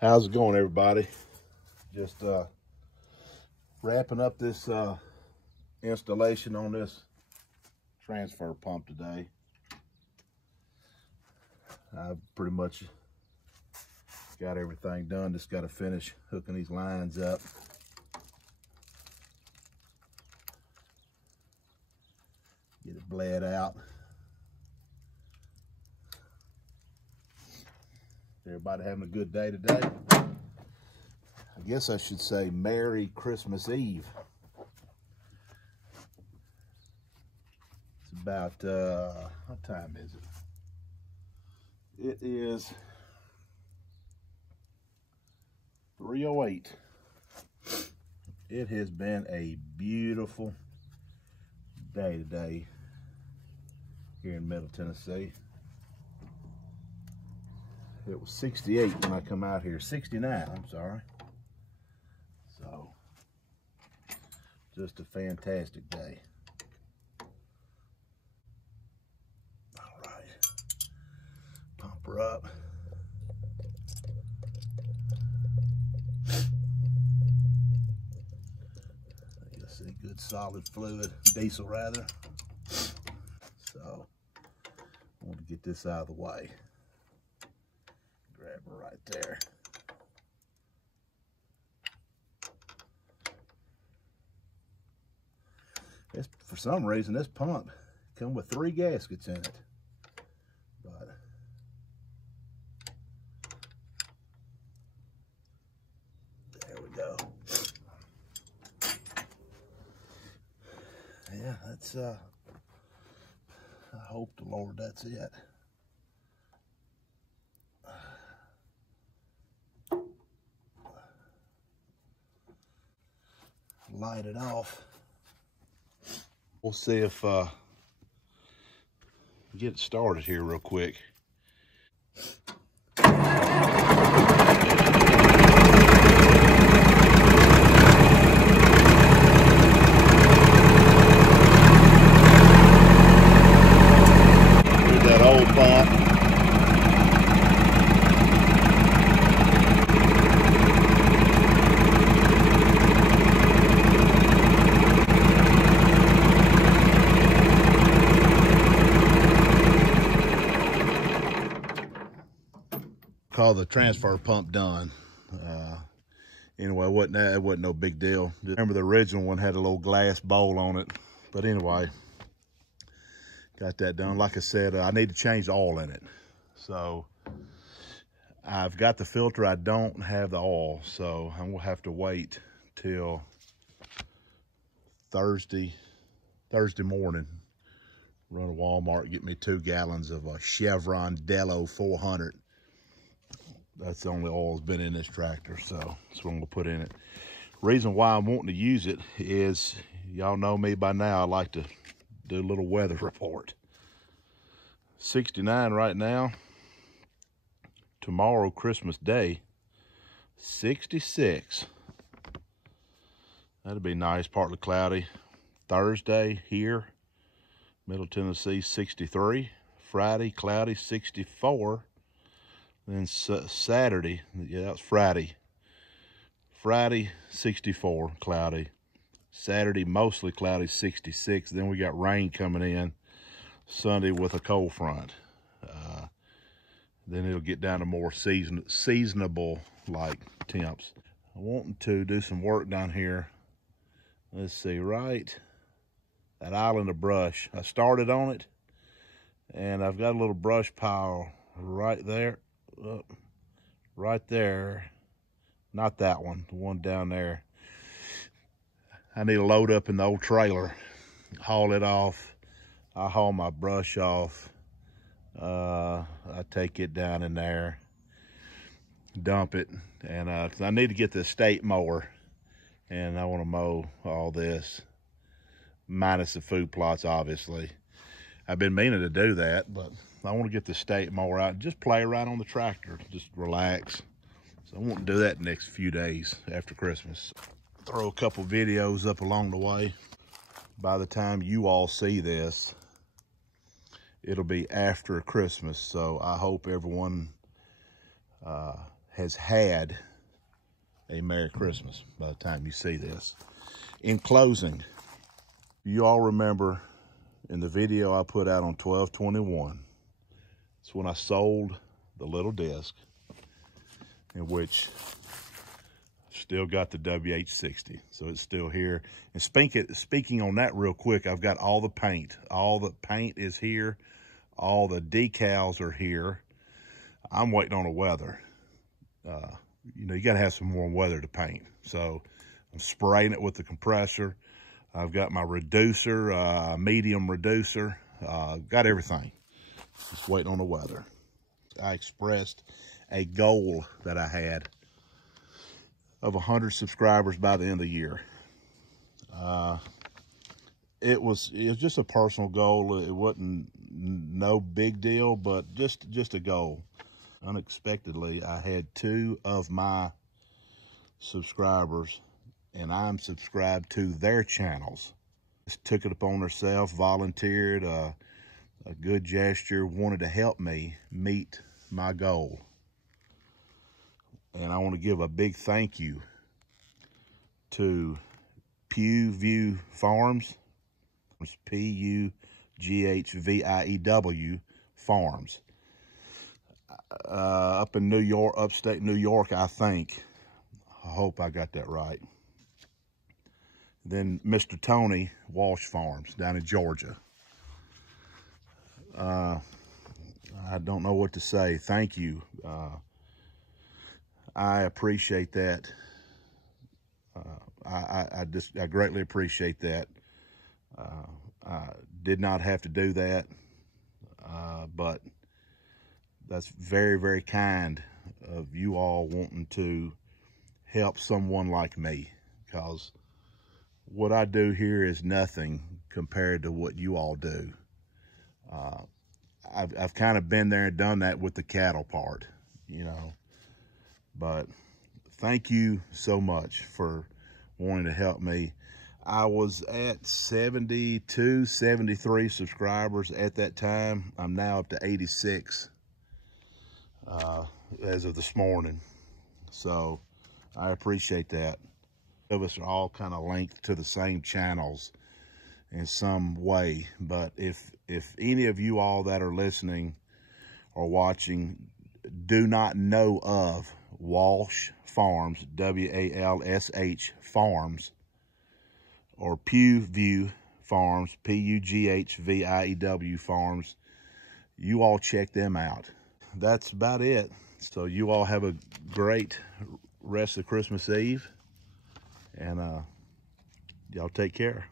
How's it going, everybody? Just wrapping up this installation on this transfer pump today. I've pretty much got everything done. Just got to finish hooking these lines up. Get it bled out. Everybody having a good day today? I guess I should say Merry Christmas Eve. It's about, what time is it? It is 3:08. It has been a beautiful day today here in Middle Tennessee. It was 68 when I come out here. 69, I'm sorry. So, just a fantastic day. All right, pump her up. You'll see good solid fluid, diesel rather. So, I want to get this out of the way. Grab her right there. For some reason, this pump comes with 3 gaskets in it. But there we go. Yeah, that's I hope the Lord that's it. Light it off. We'll see if get it started here real quick. Here's that old pump. Call the transfer pump done. Anyway, it wasn't no big deal. Remember the original one had a little glass bowl on it, but anyway, got that done. Like I said, I need to change the oil in it. So I've got the filter, I don't have the oil, so I'm gonna have to wait till Thursday morning. Run to Walmart, get me 2 gallons of a Chevron Delo 400. That's the only oil that's been in this tractor, so that's what I'm gonna put in it. Reason why I'm wanting to use it is, y'all know me by now, I like to do a little weather report. 69 right now. Tomorrow, Christmas Day, 66. That'd be nice, partly cloudy. Thursday here, Middle Tennessee, 63. Friday, cloudy, 64. Then Saturday, yeah, that was Friday. Friday, 64, cloudy. Saturday, mostly cloudy, 66. Then we got rain coming in Sunday with a cold front. Then it'll get down to more seasonable like temps. I want to do some work down here. Let's see, right, that island of brush. I started on it, and I've got a little brush pile right there. Right there, not that one, the one down there. I need to load up in the old trailer, haul it off. I haul my brush off. I take it down in there, dump it, and 'cause I need to get the estate mower, and I want to mow all this, minus the food plots, obviously. I've been meaning to do that, but I want to get the estate mower out and just play around on the tractor, just relax. So I want to do that the next few days after Christmas. Throw a couple videos up along the way. By the time you all see this, it'll be after Christmas. So I hope everyone has had a Merry Christmas by the time you see this. In closing, you all remember in the video I put out on 12/21, it's when I sold the little disc, in which I've still got the WH-60, so it's still here. And speaking on that real quick, I've got all the paint. All the paint is here. All the decals are here. I'm waiting on the weather. You know, you got to have some warm weather to paint. So I'm spraying it with the compressor. I've got my reducer, medium reducer, got everything. Just waiting on the weather. I expressed a goal that I had of 100 subscribers by the end of the year. It was just a personal goal. It wasn't no big deal, but just a goal. Unexpectedly, I had 2 of my subscribers, and I'm subscribed to their channels. Just took it upon themselves, volunteered, a good gesture, wanted to help me meet my goal. And I want to give a big thank you to Pew View Farms, P-U-G-H-V-I-E-W Farms, up in New York, upstate New York, I think. I hope I got that right. Then Mr. Tony Walsh Farms down in Georgia. I don't know what to say. Thank you. I appreciate that. I greatly appreciate that. I did not have to do that, but that's very, very kind of you all wanting to help someone like me, because what I do here is nothing compared to what you all do. I've kind of been there and done that with the cattle part, you know, but thank you so much for wanting to help me. I was at 72, 73 subscribers at that time. I'm now up to 86 as of this morning. So I appreciate that. Of us are all kind of linked to the same channels in some way, but if any of you all that are listening or watching do not know of Walsh Farms, W-A-L-S-H Farms, or Pew View Farms, P-U-G-H-V-I-E-W Farms, you all check them out. That's about it. So you all have a great rest of Christmas Eve, and y'all take care.